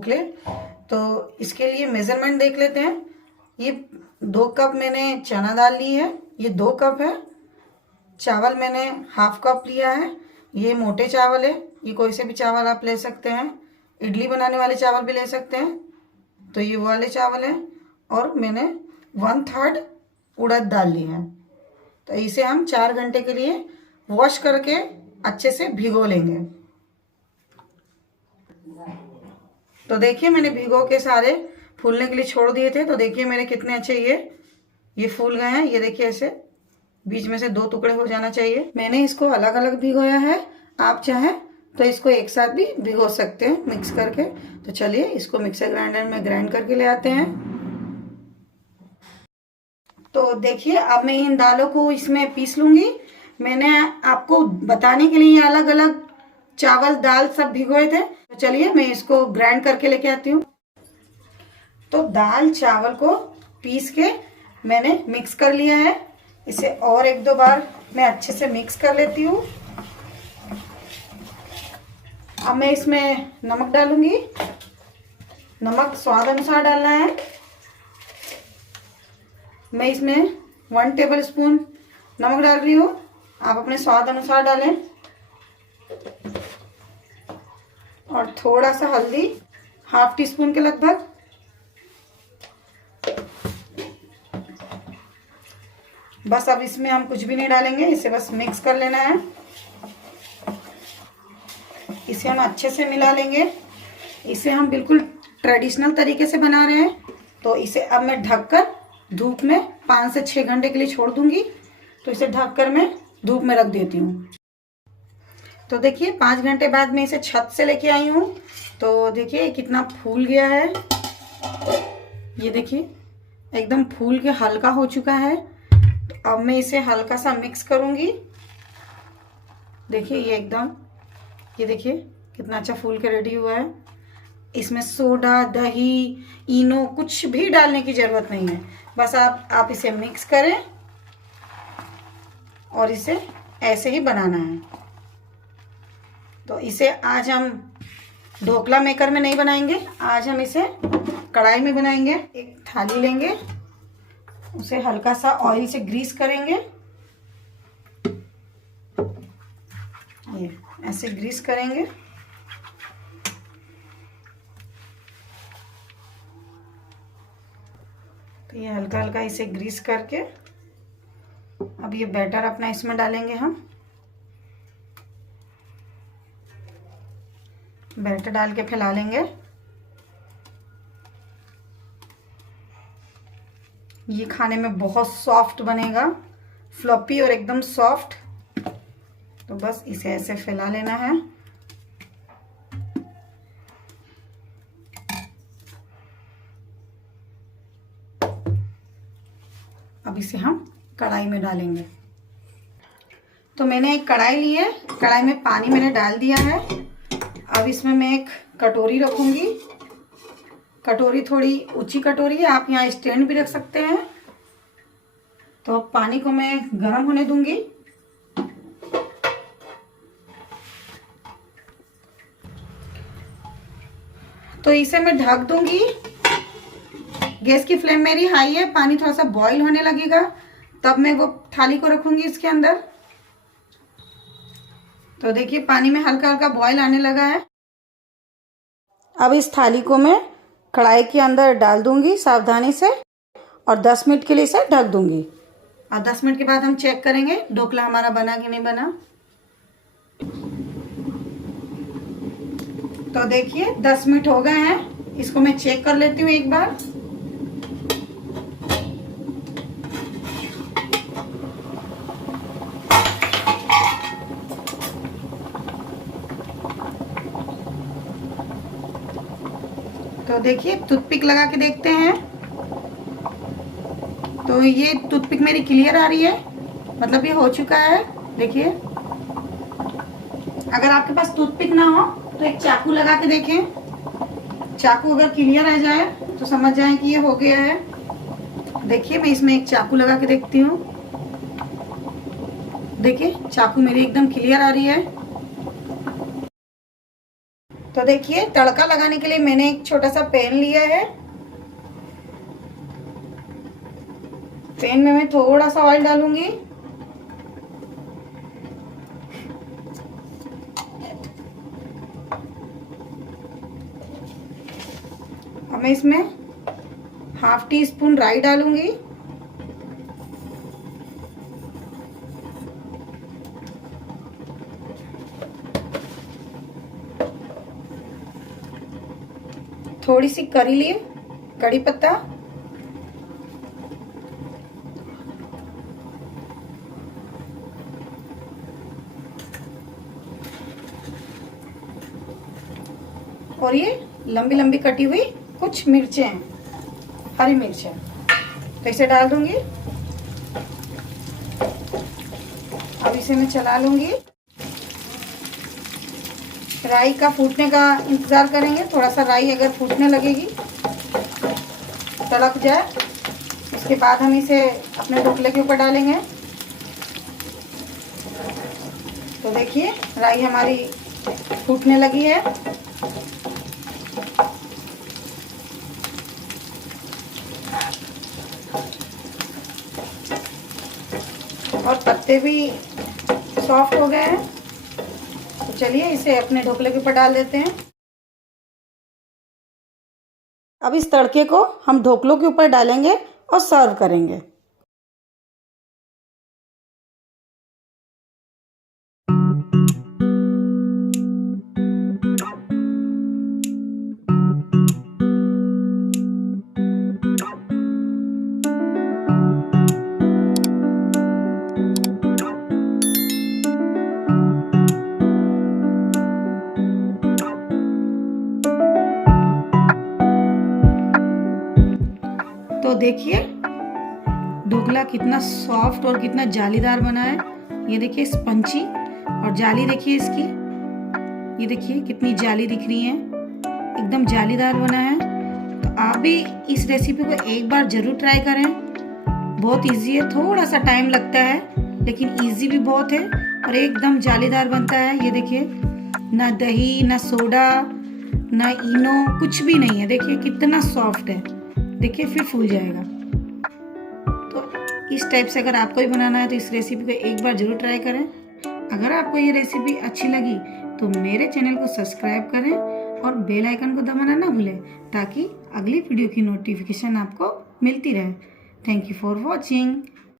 ढोकले। तो इसके लिए मेज़रमेंट देख लेते हैं। ये 2 कप मैंने चना दाल ली है, ये 2 कप है। चावल मैंने हाफ कप लिया है, ये मोटे चावल है, ये कोई से भी चावल आप ले सकते हैं, इडली बनाने वाले चावल भी ले सकते हैं, तो ये वाले चावल हैं। और मैंने 1/3 उड़द दाल ली है। तो इसे हम 4 घंटे के लिए वॉश करके अच्छे से भिगो लेंगे। तो देखिए मैंने भिगो के सारे फूलने के लिए छोड़ दिए थे। तो देखिए मेरे कितने अच्छे ये फूल गए हैं। ये देखिए ऐसे बीच में से 2 टुकड़े हो जाना चाहिए। मैंने इसको अलग अलग भिगोया है, आप चाहें तो इसको एक साथ भी भिगो सकते हैं मिक्स करके। तो चलिए इसको मिक्सर ग्राइंडर में ग्राइंड करके ले आते हैं। तो देखिए अब मैं इन दालों को इसमें पीस लूंगी। मैंने आपको बताने के लिए अलग अलग चावल दाल सब भिगोए थे। तो चलिए मैं इसको ग्राइंड करके लेके आती हूँ। तो दाल चावल को पीस के मैंने मिक्स कर लिया है। इसे और 1-2 बार मैं अच्छे से मिक्स कर लेती हूँ। अब मैं इसमें नमक डालूंगी। नमक स्वाद अनुसार डालना है। मैं इसमें 1 टेबल स्पून नमक डाल रही हूँ, आप अपने स्वाद अनुसार डालें। और थोड़ा सा हल्दी, ½ टीस्पून के लगभग। बस अब इसमें हम कुछ भी नहीं डालेंगे, इसे बस मिक्स कर लेना है। इसे हम अच्छे से मिला लेंगे। इसे हम बिल्कुल ट्रेडिशनल तरीके से बना रहे हैं। तो इसे अब मैं ढककर धूप में 5 से 6 घंटे के लिए छोड़ दूंगी। तो इसे ढककर मैं धूप में रख देती हूँ। तो देखिए 5 घंटे बाद मैं इसे छत से लेके आई हूँ। तो देखिए कितना फूल गया है। ये देखिए एकदम फूल के हल्का हो चुका है। तो अब मैं इसे हल्का सा मिक्स करूँगी। देखिए ये देखिए कितना अच्छा फूल के रेडी हुआ है। इसमें सोडा, दही, इनो कुछ भी डालने की ज़रूरत नहीं है। बस आप इसे मिक्स करें और इसे ऐसे ही बनाना है। तो इसे आज हम ढोकला मेकर में नहीं बनाएंगे, आज हम इसे कढ़ाई में बनाएंगे। एक थाली लेंगे, उसे हल्का सा ऑयल से ग्रीस करेंगे। ये ऐसे ग्रीस करेंगे। तो ये हल्का हल्का इसे ग्रीस करके अब ये बैटर अपना इसमें डालेंगे हम। बैटर डाल के फैला लेंगे। ये खाने में बहुत सॉफ्ट बनेगा, फ्लॉपी और एकदम सॉफ्ट। तो बस इसे ऐसे फैला लेना है। अब इसे हम कढ़ाई में डालेंगे। तो मैंने एक कढ़ाई ली है, कढ़ाई में पानी मैंने डाल दिया है। अब इसमें मैं एक कटोरी रखूंगी। कटोरी थोड़ी ऊंची कटोरी है, आप यहाँ स्टैंड भी रख सकते हैं। तो अब पानी को मैं गर्म होने दूंगी। तो इसे मैं ढक दूंगी। गैस की फ्लेम मेरी हाई है। पानी थोड़ा सा बॉईल होने लगेगा तब मैं वो थाली को रखूंगी इसके अंदर। तो देखिए पानी में हल्का हल्का बॉईल आने लगा है। अब इस थाली को मैं कढ़ाई के अंदर डाल दूंगी सावधानी से और 10 मिनट के लिए इसे ढक दूंगी। और 10 मिनट के बाद हम चेक करेंगे ढोकला हमारा बना कि नहीं बना। तो देखिए 10 मिनट हो गए हैं। इसको मैं चेक कर लेती हूँ एक बार। तो देखिए टूथपिक लगा के देखते हैं। तो ये टूथपिक मेरी क्लियर आ रही है, मतलब ये हो चुका है। देखिए अगर आपके पास टूथपिक ना हो तो एक चाकू लगा के देखें। चाकू अगर क्लियर आ जाए तो समझ जाए कि ये हो गया है। देखिए मैं इसमें एक चाकू लगा के देखती हूँ। देखिए चाकू मेरी एकदम क्लियर आ रही है। तो देखिए तड़का लगाने के लिए मैंने एक छोटा सा पैन लिया है। पैन में मैं थोड़ा सा ऑयल डालूंगी। अब मैं इसमें ½ टीस्पून राई डालूंगी। थोड़ी सी कड़ी पत्ता, और ये लंबी लंबी कटी हुई कुछ मिर्चें हैं, हरी मिर्चें, तो इसे डाल दूंगी। अब इसे मैं चला लूंगी। राई का फूटने का इंतज़ार करेंगे। थोड़ा सा राई अगर फूटने लगेगी, तड़क जाए, उसके बाद हम इसे अपने ढोकले के ऊपर डालेंगे। तो देखिए राई हमारी फूटने लगी है। और पत्ते भी सॉफ्ट हो गए हैं। तो चलिए इसे अपने ढोकले के ऊपर डाल देते हैं। अब इस तड़के को हम ढोकलों के ऊपर डालेंगे और सर्व करेंगे। तो देखिए ढोकला कितना सॉफ्ट और कितना जालीदार बना है। ये देखिए स्पंची, और जाली देखिए इसकी, ये देखिए कितनी जाली दिख रही है, एकदम जालीदार बना है। तो आप भी इस रेसिपी को एक बार जरूर ट्राई करें। बहुत इजी है, थोड़ा सा टाइम लगता है लेकिन इजी भी बहुत है और एकदम जालीदार बनता है। ये देखिए ना दही, ना सोडा, ना इनो, कुछ भी नहीं है। देखिए कितना सॉफ्ट है, देखिए फिर फूल जाएगा। तो इस टाइप से अगर आपको भी बनाना है तो इस रेसिपी को एक बार जरूर ट्राई करें। अगर आपको ये रेसिपी अच्छी लगी तो मेरे चैनल को सब्सक्राइब करें और बेल आइकन को दबाना ना भूलें, ताकि अगली वीडियो की नोटिफिकेशन आपको मिलती रहे। Thank you for watching.